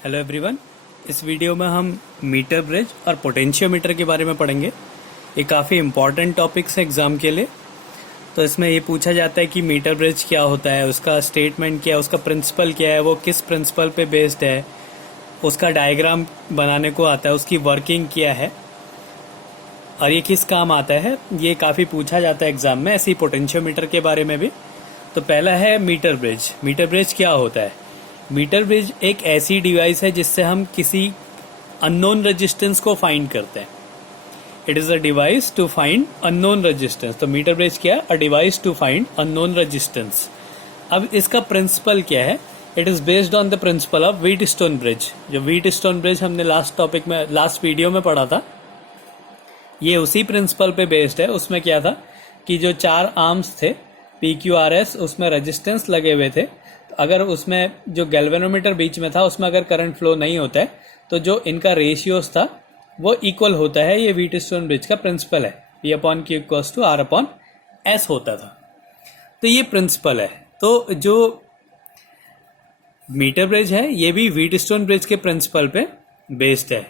Hello everyone. इस video में हम मीटर ब्रिज और पोटेंशियोमीटर के बारे में पढ़ेंगे। ये काफ़ी इम्पॉर्टेंट टॉपिक्स हैं एग्ज़ाम के लिए। तो इसमें ये पूछा जाता है कि मीटर ब्रिज क्या होता है, उसका स्टेटमेंट क्या है, उसका प्रिंसिपल क्या है, वो किस प्रिंसिपल पे बेस्ड है, उसका डायग्राम बनाने को आता है, उसकी वर्किंग क्या है और ये किस काम आता है, ये काफ़ी पूछा जाता है एग्ज़ाम में। ऐसे ही पोटेंशियोमीटर के बारे में भी। तो पहला है मीटर ब्रिज। मीटर ब्रिज क्या होता है? मीटर ब्रिज एक ऐसी डिवाइस है जिससे हम किसी अननोन रेजिस्टेंस को फाइंड करते हैं। It is a device to find unknown resistance. तो मीटर ब्रिज क्या है? A device to find unknown resistance. अब इसका प्रिंसिपल क्या है? It is based on the principle of Wheatstone bridge. जो व्हीटस्टोन ब्रिज हमने लास्ट वीडियो में पढ़ा था, ये उसी प्रिंसिपल पे बेस्ड है। उसमें क्या था कि जो 4 आर्म्स थे PQRS, उसमें रेजिस्टेंस लगे हुए थे। तो अगर उसमें जो गैल्वेनोमीटर बीच में था उसमें अगर करंट फ्लो नहीं होता है तो जो इनका रेशियोज था वो इक्वल होता है। ये व्हीटस्टोन ब्रिज का प्रिंसिपल है। P/Q = R/S होता था। तो ये प्रिंसिपल है। तो जो मीटर ब्रिज है ये भी व्हीटस्टोन ब्रिज के प्रिंसिपल पे बेस्ड है।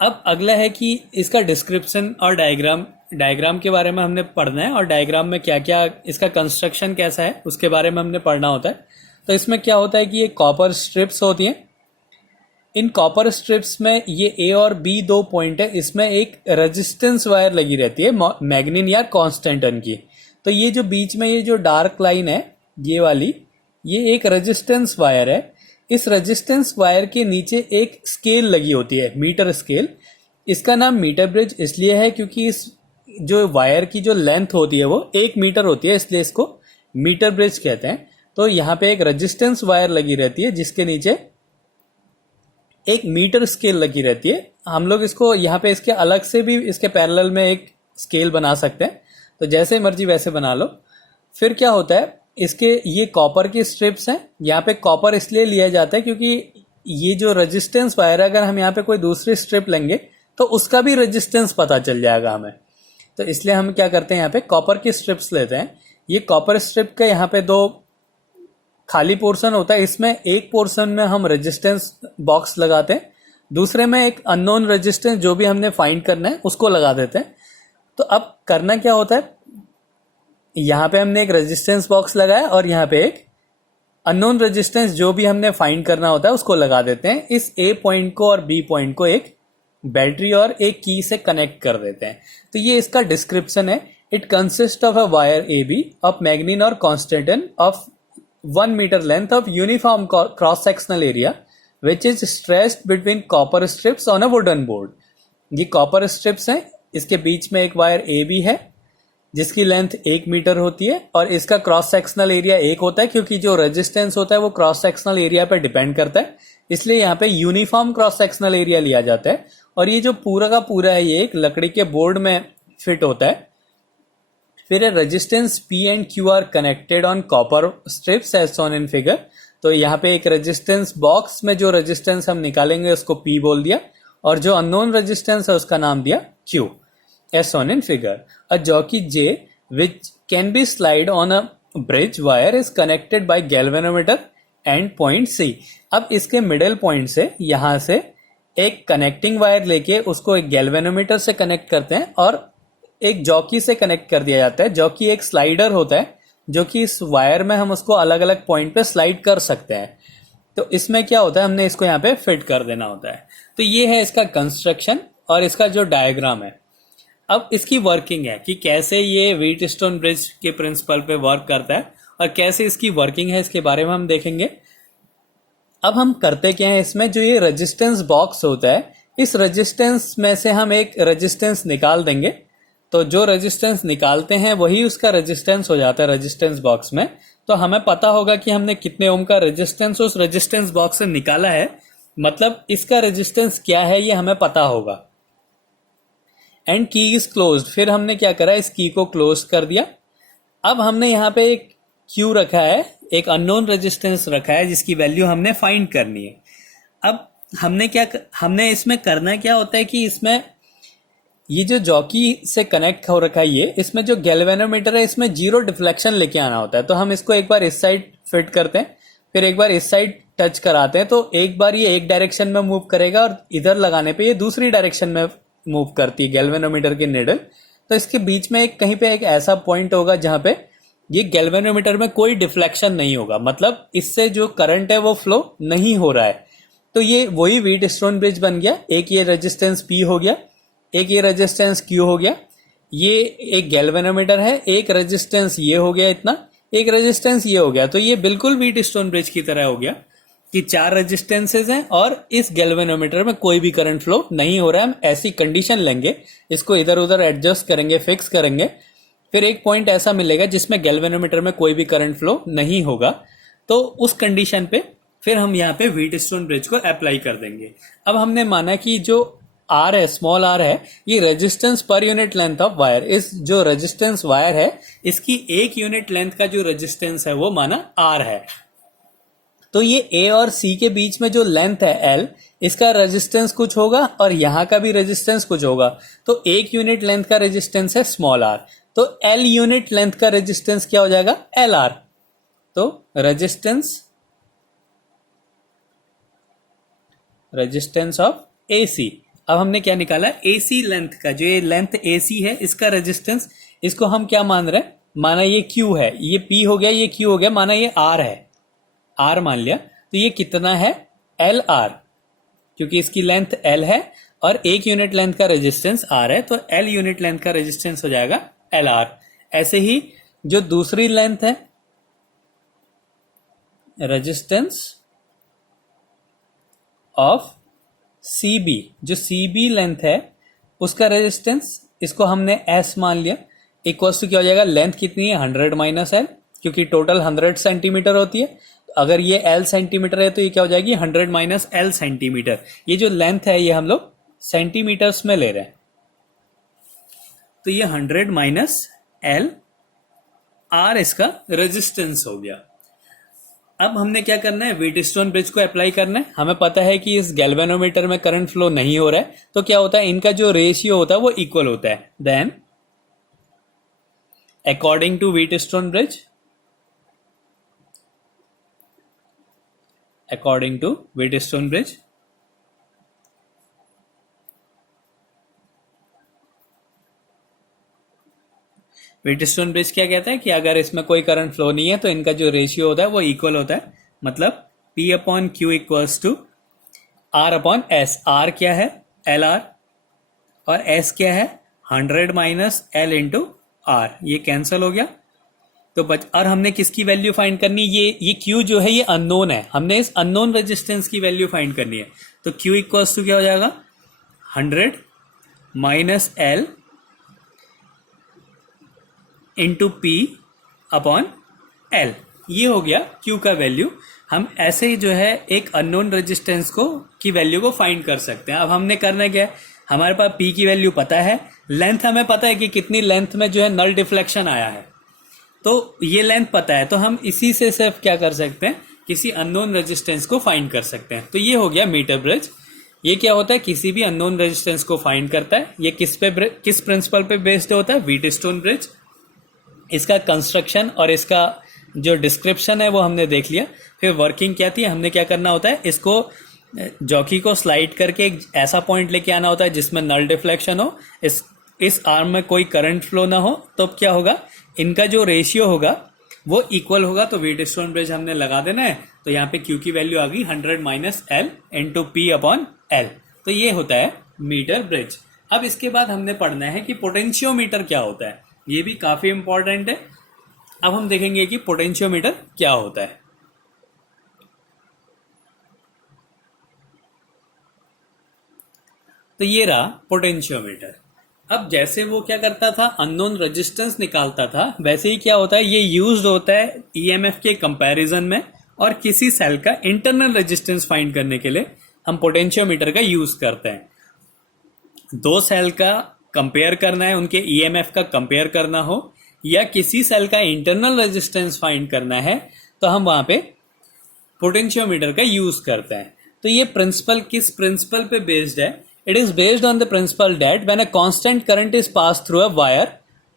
अब अगला है कि इसका डिस्क्रिप्शन और डायग्राम के बारे में हमने पढ़ना है, और डायग्राम में क्या क्या, इसका कंस्ट्रक्शन कैसा है उसके बारे में हमने पढ़ना होता है। तो इसमें क्या होता है कि ये कॉपर स्ट्रिप्स होती हैं। इन कॉपर स्ट्रिप्स में ये A और B 2 पॉइंट है। इसमें एक रेजिस्टेंस वायर लगी रहती है, मैग्नीन या कॉन्स्टेंटन की। तो ये जो बीच में ये जो डार्क लाइन है ये वाली, ये एक रेजिस्टेंस वायर है। इस रेजिस्टेंस वायर के नीचे एक स्केल लगी होती है, मीटर स्केल। इसका नाम मीटर ब्रिज इसलिए है क्योंकि इस जो वायर की जो लेंथ होती है वो 1 मीटर होती है, इसलिए इसको मीटर ब्रिज कहते हैं। तो यहाँ पे एक रेजिस्टेंस वायर लगी रहती है जिसके नीचे एक मीटर स्केल लगी रहती है। हम लोग इसको यहाँ पे इसके अलग से भी इसके पैरेलल में एक स्केल बना सकते हैं। तो जैसे मर्जी वैसे बना लो। फिर क्या होता है, इसके ये कॉपर की स्ट्रिप्स हैं। यहाँ पे कॉपर इसलिए लिया जाता है क्योंकि ये जो रेजिस्टेंस वायर है, अगर हम यहाँ पे कोई दूसरी स्ट्रिप लेंगे तो उसका भी रेजिस्टेंस पता चल जाएगा हमें। तो इसलिए हम क्या करते हैं, यहाँ पे कॉपर की स्ट्रिप्स लेते हैं। ये कॉपर स्ट्रिप का यहाँ पे 2 खाली पोर्शन होता है। इसमें एक पोर्शन में हम रेजिस्टेंस बॉक्स लगाते हैं, दूसरे में एक अननोन रेजिस्टेंस जो भी हमने फाइंड करना है उसको लगा देते हैं। तो अब करना क्या होता है, यहाँ पे हमने एक रेजिस्टेंस बॉक्स लगाया और यहाँ पे एक अननोन रेजिस्टेंस जो भी हमने फाइंड करना होता है उसको लगा देते हैं। इस A पॉइंट को और B पॉइंट को एक बैटरी और एक की से कनेक्ट कर देते हैं। तो ये इसका डिस्क्रिप्शन है। It consist of a wire AB of manganin और constantan of 1 metre length of uniform cross sectional area which is stressed between copper strips on a wooden board. ये कॉपर स्ट्रिप्स हैं, इसके बीच में एक वायर AB है जिसकी length 1 metre होती है, और इसका क्रॉस सेक्शनल एरिया 1 होता है क्योंकि जो रेजिस्टेंस होता है वो क्रॉस सेक्शनल एरिया पर डिपेंड करता है, इसलिए यहाँ पे यूनिफॉर्म क्रॉस सेक्शनल एरिया लिया जाता है। और ये जो पूरा का पूरा है ये एक लकड़ी के बोर्ड में फिट होता है। फिर resistance P and Q are connected on copper strips as shown in figure. तो यहाँ पे एक रेजिस्टेंस बॉक्स में जो रेजिस्टेंस हम निकालेंगे उसको P बोल दिया, और जो अननोन रेजिस्टेंस है उसका नाम दिया Q as shown in figure. A jockey J which can be slide on a bridge wire is connected by galvanometer and point C. अब इसके मिडिल पॉइंट से यहां से एक कनेक्टिंग वायर लेके उसको एक गैल्वेनोमीटर से कनेक्ट करते हैं और एक जॉकी से कनेक्ट कर दिया जाता है। जॉकी एक स्लाइडर होता है जो कि इस वायर में हम उसको अलग अलग पॉइंट पे स्लाइड कर सकते हैं। तो इसमें क्या होता है, हमने इसको यहाँ पे फिट कर देना होता है। तो ये है इसका कंस्ट्रक्शन और इसका जो डायग्राम है। अब इसकी वर्किंग है कि कैसे ये व्हीटस्टोन ब्रिज के प्रिंसिपल पे वर्क करता है और कैसे इसकी वर्किंग है, इसके बारे में हम देखेंगे। अब हम करते क्या है, इसमें जो ये रेजिस्टेंस बॉक्स होता है, इस रेजिस्टेंस में से हम एक रेजिस्टेंस निकाल देंगे। तो जो रेजिस्टेंस निकालते हैं वही उसका रेजिस्टेंस हो जाता है रेजिस्टेंस बॉक्स में। तो हमें पता होगा कि हमने कितने ओम का रेजिस्टेंस उस रेजिस्टेंस बॉक्स से निकाला है, मतलब इसका रेजिस्टेंस क्या है ये हमें पता होगा। एंड की इज क्लोज्ड। फिर हमने क्या करा, इस की को क्लोज कर दिया। अब हमने यहाँ पे एक Q रखा है, एक अननोन रेजिस्टेंस रखा है जिसकी वैल्यू हमने फाइंड करनी है। अब हमने इसमें करना क्या होता है कि इसमें ये जो जॉकी से कनेक्ट हो रखा है ये, इसमें जो गैल्वेनोमीटर है इसमें 0 डिफ्लेक्शन लेके आना होता है। तो हम इसको एक बार इस साइड फिट करते हैं, फिर एक बार इस साइड टच कराते हैं तो एक बार ये एक डायरेक्शन में मूव करेगा और इधर लगाने पे ये दूसरी डायरेक्शन में मूव करती है गैल्वेनोमीटर की निडल। तो इसके बीच में एक कहीं पे एक ऐसा पॉइंट होगा जहां पे ये गैल्वेनोमीटर में कोई डिफ्लेक्शन नहीं होगा, मतलब इससे जो करंट है वो फ्लो नहीं हो रहा है। तो ये वही व्हीटस्टोन ब्रिज बन गया। एक ये रेजिस्टेंस P हो गया, एक ये रेजिस्टेंस Q हो गया, ये एक गैल्वेनोमीटर है, एक रेजिस्टेंस ये हो गया इतना, एक रेजिस्टेंस ये हो गया। तो ये बिल्कुल व्हीटस्टोन ब्रिज की तरह हो गया कि 4 रेजिस्टेंसेज हैं और इस गैल्वेनोमीटर में कोई भी करंट फ्लो नहीं हो रहा है। हम ऐसी कंडीशन लेंगे, इसको इधर उधर एडजस्ट करेंगे, फिक्स करेंगे, फिर एक पॉइंट ऐसा मिलेगा जिसमें गैल्वेनोमीटर में कोई भी करंट फ्लो नहीं होगा। तो उस कंडीशन पे फिर हम यहाँ पे व्हीटस्टोन ब्रिज को अप्लाई कर देंगे। अब हमने माना कि जो आर है, स्मॉल आर है, ये resistance per unit length of wire, इस जो रेजिस्टेंस वायर है इसकी एक यूनिट लेंथ का जो रेजिस्टेंस है वो माना आर है। तो ये ए और सी के बीच में जो लेंथ है एल, इसका रेजिस्टेंस कुछ होगा और यहाँ का भी रेजिस्टेंस कुछ होगा। तो एक यूनिट लेंथ का रेजिस्टेंस है स्मॉल आर, तो एल यूनिट लेंथ का रेजिस्टेंस क्या हो जाएगा, एल आर। तो रेजिस्टेंस ऑफ एसी। अब हमने क्या निकाला, एसी लेंथ का, जो ये लेंथ एसी है इसका रेजिस्टेंस, इसको हम क्या मान रहे हैं, माना ये क्यू है, ये पी हो गया, ये क्यू हो गया, माना ये आर है, आर मान लिया। तो ये कितना है, एल आर, क्योंकि इसकी लेंथ एल है और एक यूनिट लेंथ का रेजिस्टेंस आर है, तो एल यूनिट लेंथ का रेजिस्टेंस हो जाएगा एल आर। ऐसे ही जो दूसरी लेंथ है, रेजिस्टेंस ऑफ सीबी, जो सीबी लेंथ है उसका रेजिस्टेंस, इसको हमने एस मान लिया, इक्वल्स टू क्या हो जाएगा, लेंथ कितनी है 100 माइनस एल, क्योंकि टोटल 100 सेंटीमीटर होती है। अगर ये एल सेंटीमीटर है तो ये क्या हो जाएगी 100 माइनस एल सेंटीमीटर। ये जो लेंथ है ये हम लोग सेंटीमीटर्स में ले रहे हैं, तो ये 100 माइनस एल आर इसका रेजिस्टेंस हो गया। अब हमने क्या करना है, व्हीटस्टोन ब्रिज को अप्लाई करना है। हमें पता है कि इस गैल्वेनोमीटर में करंट फ्लो नहीं हो रहा है, तो क्या होता है, इनका जो रेशियो होता है वो इक्वल होता है। Then according to Wheatstone bridge, according to Wheatstone bridge, Wheatstone bridge क्या कहता है कि अगर इसमें कोई करंट फ्लो नहीं है तो इनका जो रेशियो होता है वो इक्वल होता है। मतलब P upon Q equals to R upon S. R क्या है, एल आर, और S क्या है 100 माइनस एल इंटू आर। ये कैंसिल हो गया तो और हमने किसकी वैल्यू फाइंड करनी, ये Q जो है ये अननोन है, हमने इस अननोन रेजिस्टेंस की वैल्यू फाइंड करनी है। तो Q इक्वल्स टू क्या हो जाएगा 100 minus L into P upon L. ये हो गया Q का वैल्यू। हम ऐसे ही जो है एक अननोन रेजिस्टेंस को की वैल्यू को फाइंड कर सकते हैं। अब हमने करना क्या है, हमारे पास P की वैल्यू पता है, लेंथ हमें पता है कि कितनी लेंथ में जो है नल डिफ्लेक्शन आया है, तो ये लेंथ पता है, तो हम इसी से सिर्फ क्या कर सकते हैं, किसी अननोन रेजिस्टेंस को फाइंड कर सकते हैं। तो ये हो गया मीटर ब्रिज। ये क्या होता है, किसी भी अननोन रेजिस्टेंस को फाइंड करता है। ये किस प्रिंसिपल पे बेस्ड होता है, व्हीटस्टोन ब्रिज। इसका कंस्ट्रक्शन और इसका जो डिस्क्रिप्शन है वो हमने देख लिया। फिर वर्किंग क्या थी, हमने क्या करना होता है, इसको जॉकी को स्लाइड करके एक ऐसा पॉइंट लेके आना होता है जिसमें नल डिफ्लेक्शन हो, इस आर्म में कोई करंट फ्लो ना हो, तो क्या होगा, इनका जो रेशियो होगा वो इक्वल होगा। तो व्हीटस्टोन ब्रिज हमने लगा देना है। तो यहाँ पे Q की वैल्यू आ गई 100 minus L into P upon L. तो ये होता है मीटर ब्रिज। अब इसके बाद हमने पढ़ना है कि पोटेंशियोमीटर क्या होता है, ये भी काफी इंपॉर्टेंट है। अब हम देखेंगे कि पोटेंशियोमीटर क्या होता है। तो ये रहा पोटेंशियोमीटर। अब जैसे वो क्या करता था, अननोन रेजिस्टेंस निकालता था, वैसे ही क्या होता है, ये यूज्ड होता है ईएमएफ के कंपैरिजन में, और किसी सेल का इंटरनल रेजिस्टेंस फाइंड करने के लिए हम पोटेंशियोमीटर का यूज करते हैं। दो सेल का कंपेयर करना है, उनके ईएमएफ का कंपेयर करना हो, या किसी सेल का इंटरनल रेजिस्टेंस फाइंड करना है, तो हम वहां पे पोटेंशियोमीटर का यूज करते हैं। तो ये प्रिंसिपल किस प्रिंसिपल पे बेस्ड है, it is based on the principle that when a constant current is passed through a wire,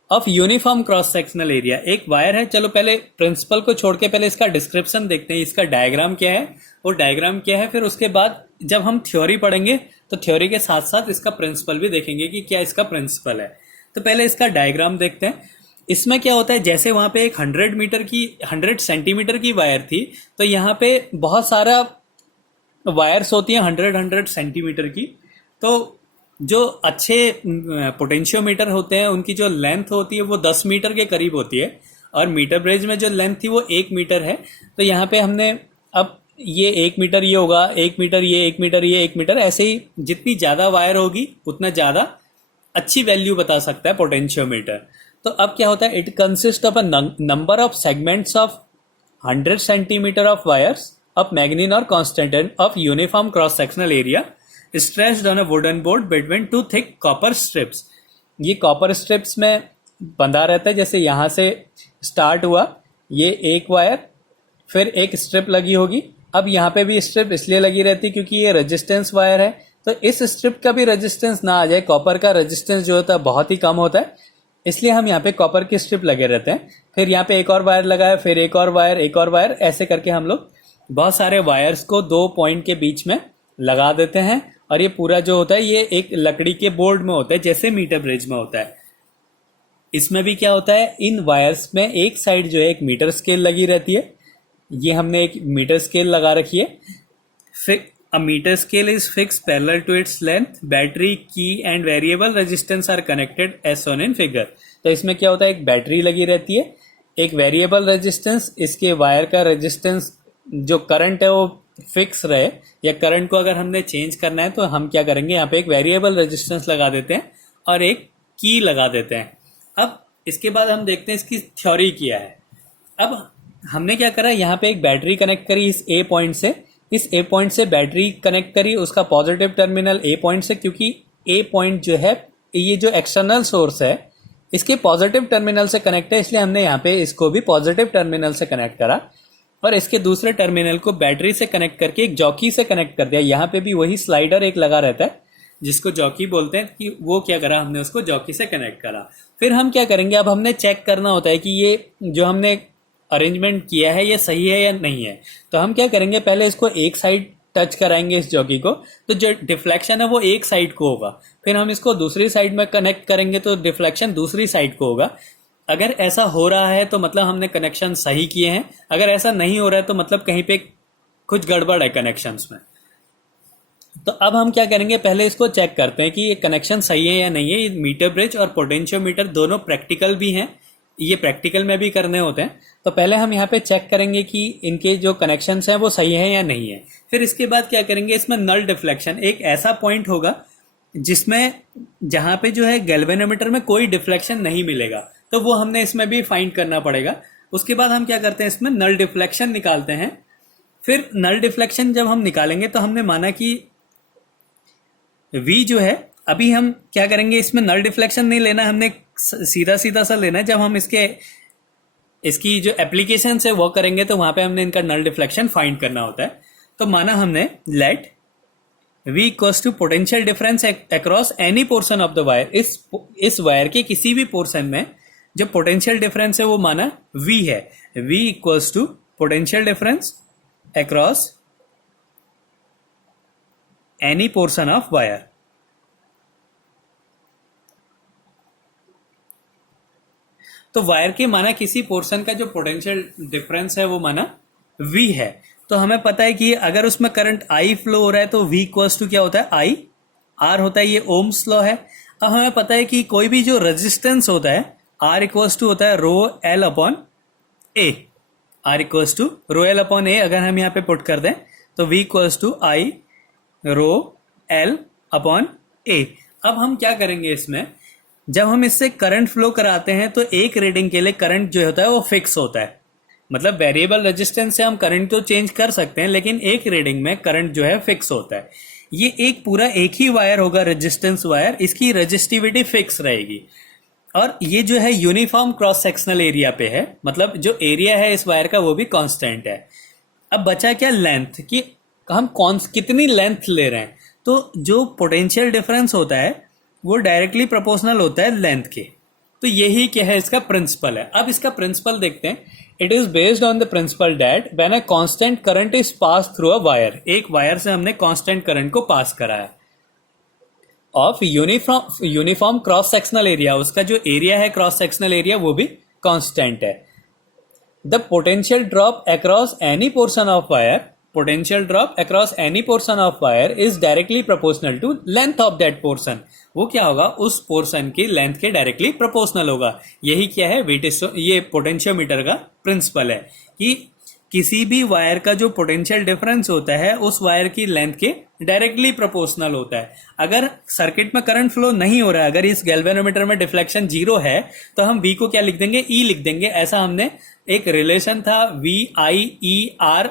of uniform cross sectional area. एक वायर है, चलो पहले प्रिंसिपल को छोड़ के पहले इसका डिस्क्रिप्शन देखते हैं, इसका डायग्राम क्या है, वो डायग्राम क्या है, फिर उसके बाद जब हम थ्योरी पढ़ेंगे तो थ्योरी के साथ साथ इसका प्रिंसिपल भी देखेंगे कि क्या इसका प्रिंसिपल है। तो पहले इसका डायग्राम देखते हैं। इसमें क्या होता है, जैसे वहां पे एक 100 सेंटीमीटर की वायर थी, तो यहाँ पे बहुत सारा वायर्स होती हैं 100 सेंटीमीटर की। तो जो अच्छे पोटेंशियोमीटर होते हैं उनकी जो लेंथ होती है वो 10 मीटर के करीब होती है, और मीटर ब्रिज में जो लेंथ थी वो 1 मीटर है। तो यहाँ पे हमने अब ये 1 मीटर ये होगा, 1 मीटर ये, 1 मीटर ये, 1 मीटर, ऐसे ही जितनी ज़्यादा वायर होगी उतना ज़्यादा अच्छी वैल्यू बता सकता है पोटेंशियोमीटर। तो अब क्या होता है, it consist of a number of segments of 100 centimetre of wires of manganin और constant of uniform cross sectional area stretched on a wooden board between two thick copper strips. ये कॉपर स्ट्रिप्स में बंधा रहता है, जैसे यहाँ से start हुआ ये एक वायर, फिर एक स्ट्रिप लगी होगी। अब यहाँ पे भी स्ट्रिप इसलिए लगी रहती क्योंकि ये रेजिस्टेंस वायर है, तो इस स्ट्रिप का भी रेजिस्टेंस ना आ जाए, कॉपर का रेजिस्टेंस जो होता है बहुत ही कम होता है, इसलिए हम यहाँ पे कॉपर की स्ट्रिप लगे रहते हैं। फिर यहाँ पे एक और वायर लगा है, फिर एक और वायर, एक और वायर, ऐसे करके हम लोग बहुत सारे वायर्स को 2 पॉइंट के बीच में लगा देते हैं। और ये पूरा जो होता है ये एक लकड़ी के बोर्ड में होता है, जैसे मीटर ब्रिज में होता है। इसमें भी क्या होता है, इन वायर्स में एक साइड जो है एक मीटर स्केल लगी रहती है, ये हमने एक मीटर स्केल लगा रखी है। A meter scale is fixed parallel to its length. Battery, key and variable resistance are connected as shown in figure. तो इसमें क्या होता है, एक बैटरी लगी रहती है, एक वेरिएबल रेजिस्टेंस, इसके वायर का रेजिस्टेंस जो करंट है वो फिक्स रहे, या करंट को अगर हमने चेंज करना है तो हम क्या करेंगे, यहाँ पे एक वेरिएबल रेजिस्टेंस लगा देते हैं और एक की लगा देते हैं। अब इसके बाद हम देखते हैं इसकी थ्योरी क्या है। अब हमने क्या करा, यहाँ पे एक बैटरी कनेक्ट करी इस ए पॉइंट से, इस ए पॉइंट से बैटरी कनेक्ट करी, उसका पॉजिटिव टर्मिनल ए पॉइंट से, क्योंकि ए पॉइंट जो है ये जो एक्सटर्नल सोर्स है इसके पॉजिटिव टर्मिनल से कनेक्ट है, इसलिए हमने यहाँ पे इसको भी पॉजिटिव टर्मिनल से कनेक्ट करा, और इसके दूसरे टर्मिनल को बैटरी से कनेक्ट करके एक जॉकी से कनेक्ट कर दिया। यहाँ पे भी वही स्लाइडर एक लगा रहता है जिसको जॉकी बोलते हैं, कि वो क्या करा, हमने उसको जॉकी से कनेक्ट करा। फिर हम क्या करेंगे, अब हमने चेक करना होता है कि ये जो हमने अरेंजमेंट किया है ये सही है या नहीं है। तो हम क्या करेंगे, पहले इसको एक साइड टच कराएंगे इस जॉकी को, तो जो डिफ्लेक्शन है वो एक साइड को होगा। फिर हम इसको दूसरी साइड में कनेक्ट करेंगे तो डिफ्लेक्शन दूसरी साइड को होगा। अगर ऐसा हो रहा है तो मतलब हमने कनेक्शन सही किए हैं, अगर ऐसा नहीं हो रहा है तो मतलब कहीं पे कुछ गड़बड़ है कनेक्शंस में। तो अब हम क्या करेंगे, पहले इसको चेक करते हैं कि ये कनेक्शन सही है या नहीं है। ये मीटर ब्रिज और पोटेंशियोमीटर दोनों प्रैक्टिकल भी हैं, ये प्रैक्टिकल में भी करने होते हैं। तो पहले हम यहाँ पे चेक करेंगे कि इनके जो कनेक्शंस हैं वो सही है या नहीं है। फिर इसके बाद क्या करेंगे, इसमें नल डिफ्लेक्शन, एक ऐसा पॉइंट होगा जिसमें जहाँ पे जो है गैल्वेनोमीटर में कोई डिफ्लेक्शन नहीं मिलेगा, तो वो हमने इसमें भी फाइंड करना पड़ेगा। उसके बाद हम क्या करते हैं, इसमें नल डिफ्लेक्शन निकालते हैं। फिर नल डिफ्लेक्शन जब हम निकालेंगे तो हमने माना कि V जो है, अभी हम क्या करेंगे, इसमें नल डिफ्लेक्शन नहीं लेना, हमने सीधा सीधा सा लेना है। जब हम इसकी जो एप्लीकेशन है वो करेंगे तो वहां पे हमने इनका नल डिफ्लेक्शन फाइंड करना होता है। तो माना हमने let V equals to potential difference across any portion of the wire, इस वायर के किसी भी पोर्शन में जो पोटेंशियल डिफरेंस है वो माना V है। V equals to potential difference across any portion of wire. तो वायर के माना किसी पोर्शन का जो पोटेंशियल डिफरेंस है वो माना V है। तो हमें पता है कि अगर उसमें करंट I फ्लो हो रहा है तो V इक्वल्स टू क्या होता है, I R होता है, ये ओम्स लॉ है। अब हमें पता है कि कोई भी जो रेजिस्टेंस होता है R इक्वल्स टू होता है rho L upon A, R equals to rho L upon A। अगर हम यहाँ पे पुट कर दें तो V equals to I rho L upon A। अब हम क्या करेंगे, इसमें जब हम इससे करंट फ्लो कराते हैं तो एक रीडिंग के लिए करंट जो होता है वो फिक्स होता है। मतलब वेरिएबल रेजिस्टेंस से हम करंट तो चेंज कर सकते हैं, लेकिन एक रीडिंग में करंट जो है फिक्स होता है। ये एक पूरा एक ही वायर होगा, रेजिस्टेंस वायर, इसकी रेजिस्टिविटी फिक्स रहेगी। और ये जो है यूनिफॉर्म क्रॉस सेक्शनल एरिया पे है, मतलब जो एरिया है इस वायर का वो भी कांस्टेंट है। अब बचा क्या, लेंथ, कि हम कितनी लेंथ ले रहे हैं। तो जो पोटेंशियल डिफरेंस होता है वो डायरेक्टली प्रोपोर्शनल होता है लेंथ के। तो यही क्या है, इसका प्रिंसिपल है। अब इसका प्रिंसिपल देखते हैं। It is based on the principle that when a constant current is pass through a wire, एक वायर से हमने कांस्टेंट करंट को पास कराया, of uniform cross sectional area, उसका जो एरिया है क्रॉस सेक्शनल एरिया वो भी कांस्टेंट है। The potential drop across any portion of wire, potential drop across any portion of wire is directly proportional to length of that portion, वो क्या होगा, उस पोर्शन की लेंथ के डायरेक्टली प्रोपोर्शनल होगा। यही क्या है, ये पोटेंशियोमीटर का प्रिंसिपल है कि किसी भी वायर का जो पोटेंशियल डिफरेंस होता है उस वायर की लेंथ के डायरेक्टली प्रोपोर्शनल होता है। अगर सर्किट में करंट फ्लो नहीं हो रहा है, अगर इस गैल्वेनोमीटर में डिफ्लेक्शन 0 है, तो हम V को क्या लिख देंगे, E लिख देंगे। ऐसा हमने एक रिलेशन था VIER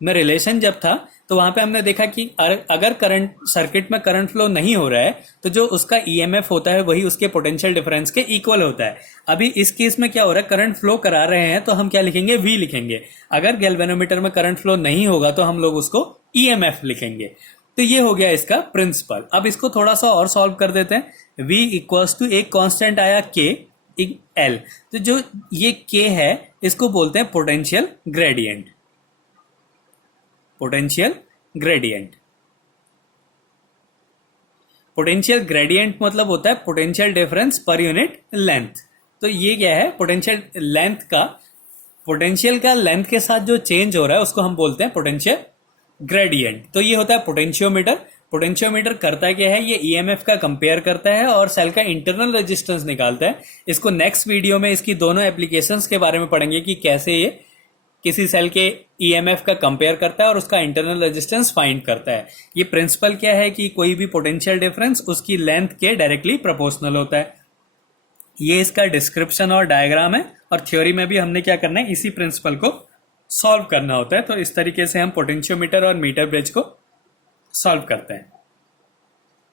में रिलेशन जब था, तो वहां पे हमने देखा कि अगर करंट सर्किट में करंट फ्लो नहीं हो रहा है तो जो उसका EMF होता है वही उसके पोटेंशियल डिफरेंस के इक्वल होता है। अभी इस केस में क्या हो रहा है, करंट फ्लो करा रहे हैं तो हम क्या लिखेंगे, V लिखेंगे। अगर गैल्वेनोमीटर में करंट फ्लो नहीं होगा तो हम लोग उसको EMF लिखेंगे। तो ये हो गया इसका प्रिंसिपल। अब इसको थोड़ा सा और सॉल्व कर देते हैं। V इक्वल्स टू एक कांस्टेंट आया K L, तो जो ये K है इसको बोलते हैं potential gradient, potential gradient. Potential gradient मतलब होता है potential difference per unit length. तो ये क्या है, पोटेंशियल लेंथ का, पोटेंशियल का लेंथ के साथ जो चेंज हो रहा है उसको हम बोलते हैं पोटेंशियल ग्रेडियंट। तो ये होता है पोटेंशियोमीटर। पोटेंशियोमीटर करता क्या है, ये EMF का कंपेयर करता है और सेल का इंटरनल रेजिस्टेंस निकालता है। इसको नेक्स्ट वीडियो में इसकी दोनों एप्लीकेशंस के बारे में पढ़ेंगे कि कैसे ये किसी सेल के EMF का कंपेयर करता है और उसका इंटरनल रेजिस्टेंस फाइंड करता है। ये प्रिंसिपल क्या है कि कोई भी पोटेंशियल डिफरेंस उसकी लेंथ के डायरेक्टली प्रोपोर्शनल होता है। ये इसका डिस्क्रिप्शन और डायग्राम है, और थ्योरी में भी हमने क्या करना है, इसी प्रिंसिपल को सॉल्व करना होता है। तो इस तरीके से हम पोटेंशियोमीटर और मीटर ब्रिज को सॉल्व करते हैं।